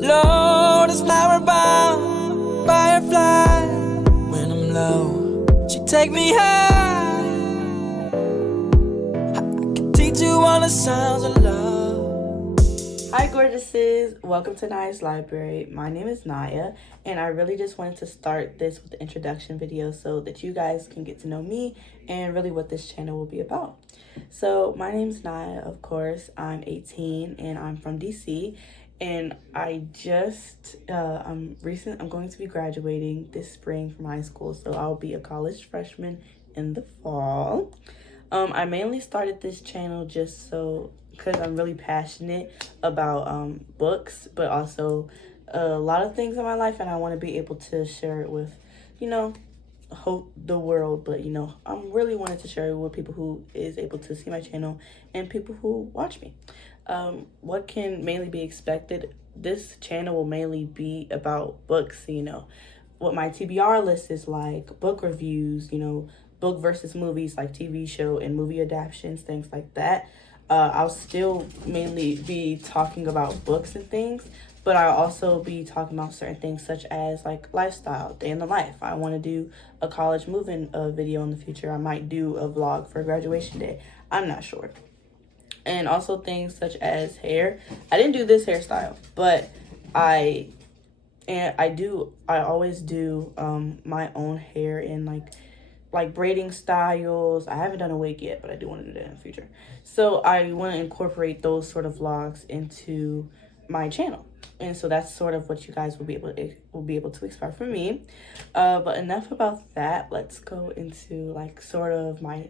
Lord is flower bound, firefly. When I'm low, she take me high. I can teach you all the sounds of love. Hi gorgeouses, welcome to Naya's Library. My name is Naya, and I really just wanted to start this with the introduction video so that you guys can get to know me and really what this channel will be about. So my name is Naya, of course. I'm 18 and I'm from DC, and I'm going to be graduating this spring from high school, so I'll be a college freshman in the fall. I mainly started this channel just because I'm really passionate about books, but also a lot of things in my life, and I want to be able to share it with, the world. But I'm really wanted to share it with people who is able to see my channel and people who watch me. What can mainly be expected? This channel will mainly be about books. What my TBR list is like, book reviews. Book versus movies, like TV show and movie adaptations, things like that. I'll still mainly be talking about books and things, but I'll also be talking about certain things such as like lifestyle, day in the life. I want to do a college moving video in the future. I might do a vlog for graduation day. I'm not sure. And also things such as hair. I didn't do this hairstyle, but I always do my own hair in like braiding styles. I haven't done a wig yet, but I do want to do that in the future. So I want to incorporate those sort of vlogs into my channel. And so that's sort of what you guys will be able to expect from me. But enough about that. Let's go into sort of my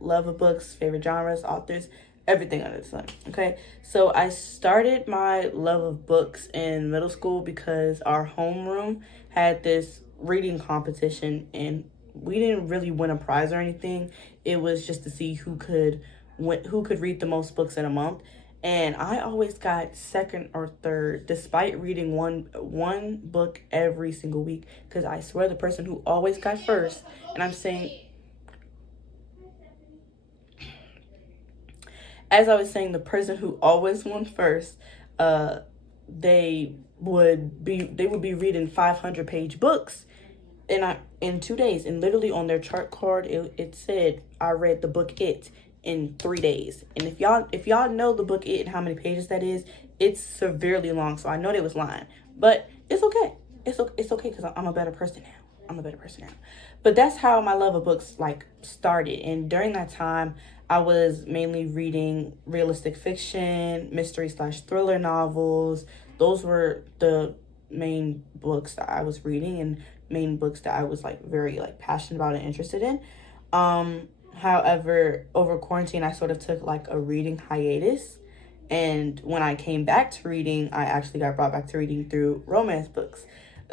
love of books, favorite genres, authors, everything under the sun. Okay, so I started my love of books in middle school because our homeroom had this reading competition, and we didn't really win a prize or anything. It was just to see who could read the most books in a month. And I always got second or third, despite reading one book every single week. Because I swear the person who always got first, and I'm saying, as I was saying, the person who always won first, they would be reading 500-page books in 2 days. And literally on their chart card, it said I read the book It in 3 days. And if y'all know the book It and how many pages that is, it's severely long. So I know they was lying, but it's okay. It's okay because I'm a better person now. But that's how my love of books started. And during that time, I was mainly reading realistic fiction, mystery/thriller novels. Those were the main books that I was reading and main books that I was very passionate about and interested in. However, over quarantine, I sort of took a reading hiatus. And when I came back to reading, I actually got brought back to reading through romance books,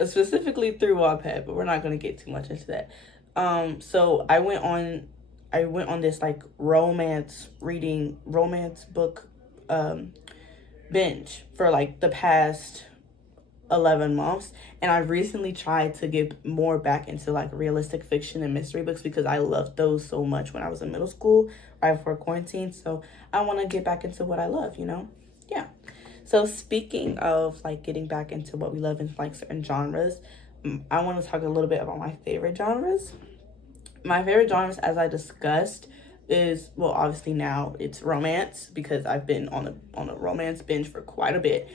specifically through Wattpad, but we're not going to get too much into that. So I went on this romance book binge for the past 11 months, and I recently tried to get more back into realistic fiction and mystery books because I loved those so much when I was in middle school right before quarantine. So I want to get back into what I love, yeah. So speaking of getting back into what we love in certain genres, I want to talk a little bit about my favorite genres. My favorite genres, as I discussed, is, well, obviously now it's romance because I've been on a romance binge for quite a bit.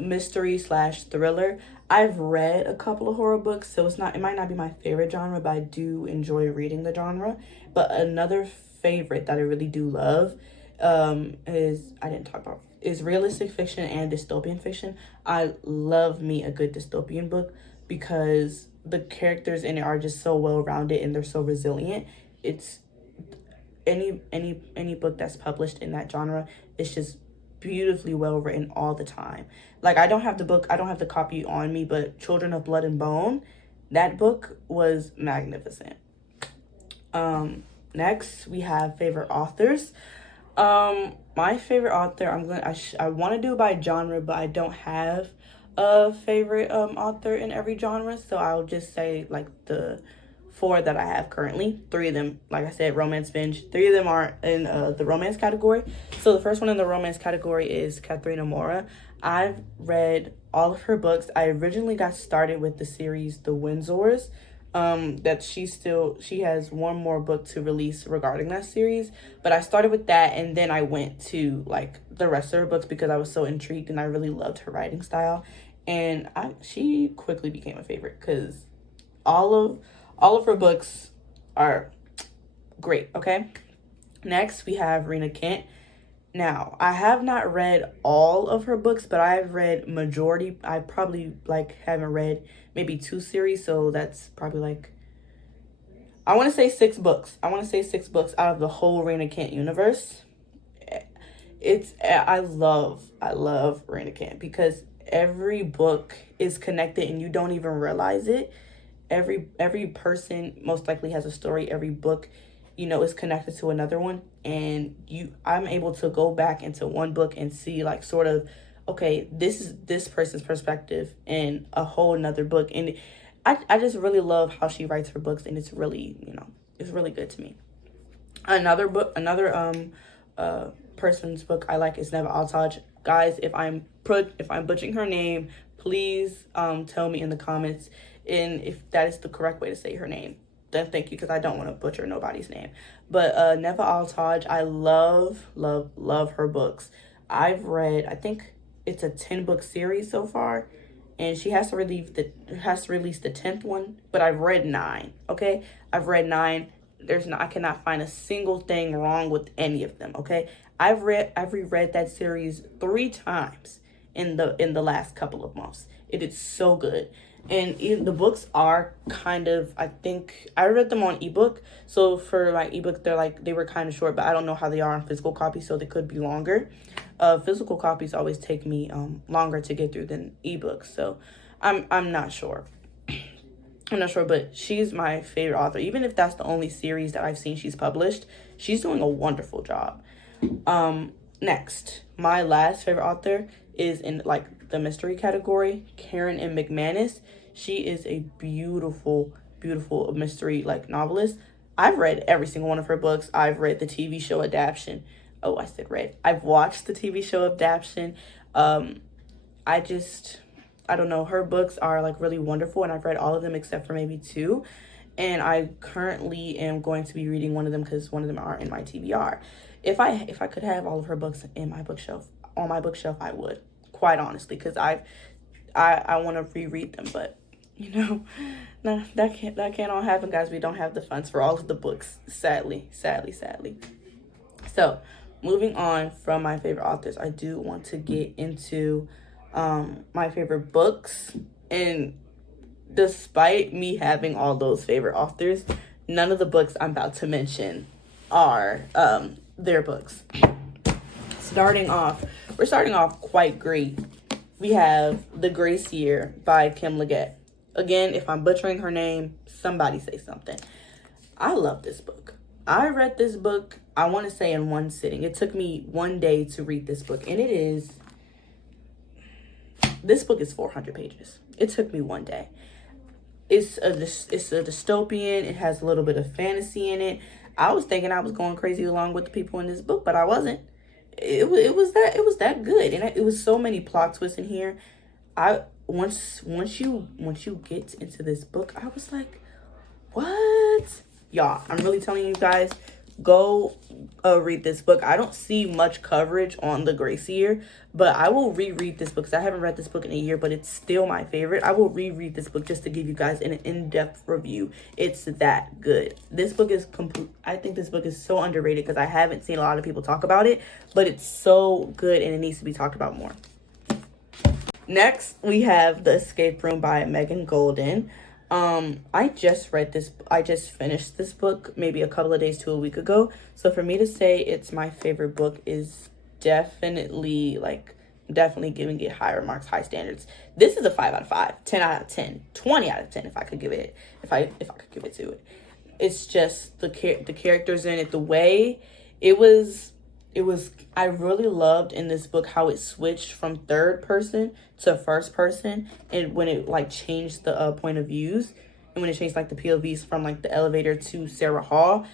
Mystery/thriller. I've read a couple of horror books, so it might not be my favorite genre, but I do enjoy reading the genre. But another favorite that I really do love is realistic fiction and dystopian fiction. I love me a good dystopian book because the characters in it are just so well rounded and they're so resilient. It's any book that's published in that genre, it's just beautifully well written all the time. I don't have the copy on me, but Children of Blood and Bone, that book was magnificent. Next we have favorite authors. My favorite author, I want to do by genre, but I don't have a favorite author in every genre, so I'll just say the 4 that I have currently. 3 of them, like I said, romance binge. 3 of them are in the romance category. So the first one in the romance category is Katharina Mora. I've read all of her books. I originally got started with the series The Windsors. That she has one more book to release regarding that series, but I started with that, and then I went to like the rest of her books because I was so intrigued and I really loved her writing style, and she quickly became a favorite because all of her books are great. Okay, next we have Rena Kent. Now, I have not read all of her books, but I've read majority. I probably haven't read maybe 2 series, so that's probably I want to say 6 books. I want to say 6 books out of the whole Rena Kent universe. I love Rena Kent because every book is connected and you don't even realize it. Every person most likely has a story. Every book, is connected to another one, and I'm able to go back into one book and see sort of, okay, this is this person's perspective in a whole nother book. And I just really love how she writes her books, and it's really, it's really good to me. Another person's book I like is Neva Altaj. Guys, if I'm butchering her name, please tell me in the comments, and if that is the correct way to say her name, then thank you, because I don't want to butcher nobody's name. But Neva Altaj, I love her books. I've read, I think it's a 10-book series so far, and she has to release the 10th one, but I've read 9. Okay, I've read 9. I cannot find a single thing wrong with any of them. Okay, I've reread that series 3 times in the last couple of months. It is so good. And even the books are kind of, I think I read them on ebook. So for my ebook, they were kind of short, but I don't know how they are on physical copies, so they could be longer. Physical copies always take me longer to get through than ebooks. So I'm not sure. I'm not sure, but she's my favorite author. Even if that's the only series that I've seen she's published, she's doing a wonderful job. Next, my last favorite author is in the mystery category, Karen M. McManus. She is a beautiful mystery novelist. I've read every single one of her books. I've read the TV show adaptation. Oh, I said read. I've watched the TV show adaptation. I don't know. Her books are really wonderful, and I've read all of them except for maybe 2. And I currently am going to be reading one of them because one of them are in my TBR. If I could have all of her books on my bookshelf, I would, quite honestly, because I want to reread them, but no, that can't all happen, guys. We don't have the funds for all of the books, sadly. So, moving on from my favorite authors, I do want to get into my favorite books. And despite me having all those favorite authors, none of the books I'm about to mention are their books. We're starting off quite great. We have The Grace Year by Kim Liggett. Again, if I'm butchering her name, somebody say something. I love this book. I read this book, I want to say, in one sitting. It took me one day to read this book, and this book is 400 pages. It took me one day. It's a dystopian. It has a little bit of fantasy in it. I was thinking I was going crazy along with the people in this book, but I wasn't. It was that good, and it was so many plot twists in here. Once you get into this book, I was like, what? Y'all, I'm really telling you guys, go read this book. I don't see much coverage on The Grace Year, but I will reread this book because I haven't read this book in a year, but it's still my favorite. I will reread this book just to give you guys an in-depth review. It's that good. This book is I think this book is so underrated because I haven't seen a lot of people talk about it, but it's so good and it needs to be talked about more. Next, we have The Escape Room by Megan Golden. I just finished this book maybe a couple of days to a week ago. So for me to say it's my favorite book is definitely giving it higher marks, high standards. This is a 5 out of 5, 10 out of 10, 20 out of 10 if I could give it to it. It's just the characters in it, the way it was. I really loved in this book how it switched from third person to first person, and when it changed the point of views. And and when it changed like the POVs from like the elevator to Sarah Hall,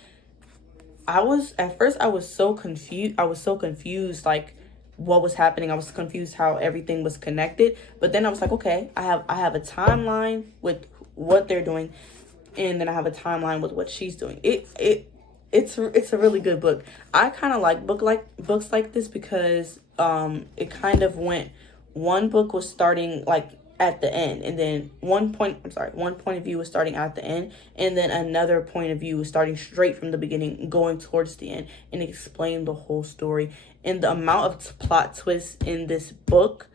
at first I was so confused like what was happening. I was confused how everything was connected. But then I was like, okay, I have a timeline with what they're doing, and then I have a timeline with what she's doing. It's a really good book. I kind of like books like this because it kind of went, one book was starting like at the end, and then one point of view was starting at the end, and then another point of view was starting straight from the beginning going towards the end, and it explained the whole story. And the amount of plot twists in this book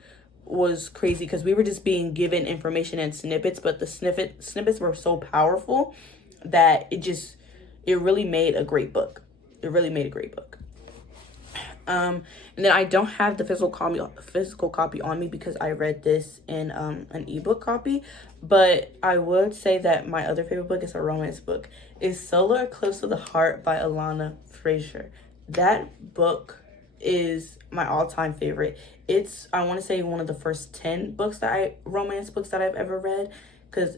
was crazy because we were just being given information and snippets, but the snippets were so powerful that it really made a great book. It really made a great book. And then I don't have the physical copy on me because I read this in an ebook copy. But I would say that my other favorite book is a romance book. It's Solar Eclipse of the Heart by Alana Fraser. That book is my all-time favorite. It's, I want to say, one of the first 10 romance books that I've ever read, because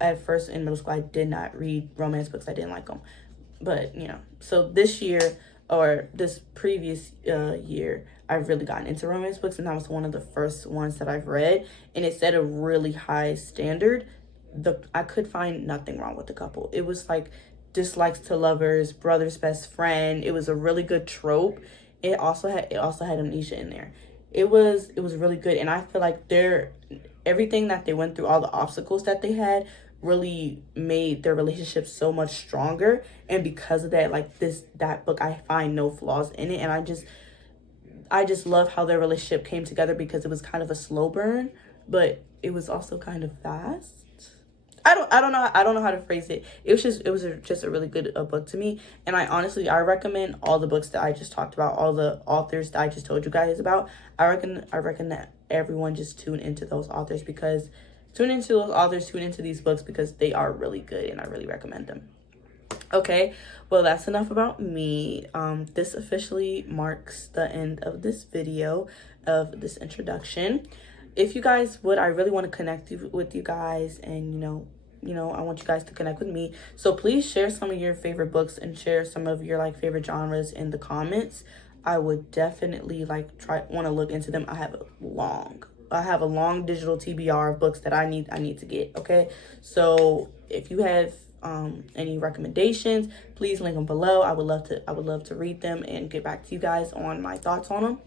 at first in middle school I did not read romance books. I didn't like them. But so this year, or this previous year, I've really gotten into romance books, and that was one of the first ones that I've read, and it set a really high standard. I could find nothing wrong with the couple. It was like dislikes to lovers, brother's best friend. It was a really good trope. It also had amnesia in there. It was really good, and I feel like everything that they went through, all the obstacles that they had, really made their relationship so much stronger. And because of that, like that book, I find no flaws in it, and I just love how their relationship came together because it was kind of a slow burn, but it was also kind of fast. I don't know how to phrase it. It was just a really good book to me, and I recommend all the books that I just talked about, all the authors that I just told you guys about. I reckon that everyone just tune into those authors tune into these books because they are really good, and I really recommend them. Okay, well, that's enough about me. This officially marks the end of this video, of this introduction. If you guys would, I really want to connect with you guys, and I want you guys to connect with me. So please share some of your favorite books and share some of your like favorite genres in the comments. I would definitely want to look into them. I have a long digital TBR of books that I need to get. Okay, so if you have any recommendations, please link them below. I would love to read them and get back to you guys on my thoughts on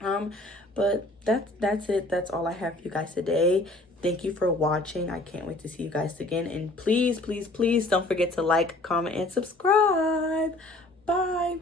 them. But that's it. That's all I have for you guys today. Thank you for watching. I can't wait to see you guys again. And please, please, please don't forget to like, comment, and subscribe. Bye.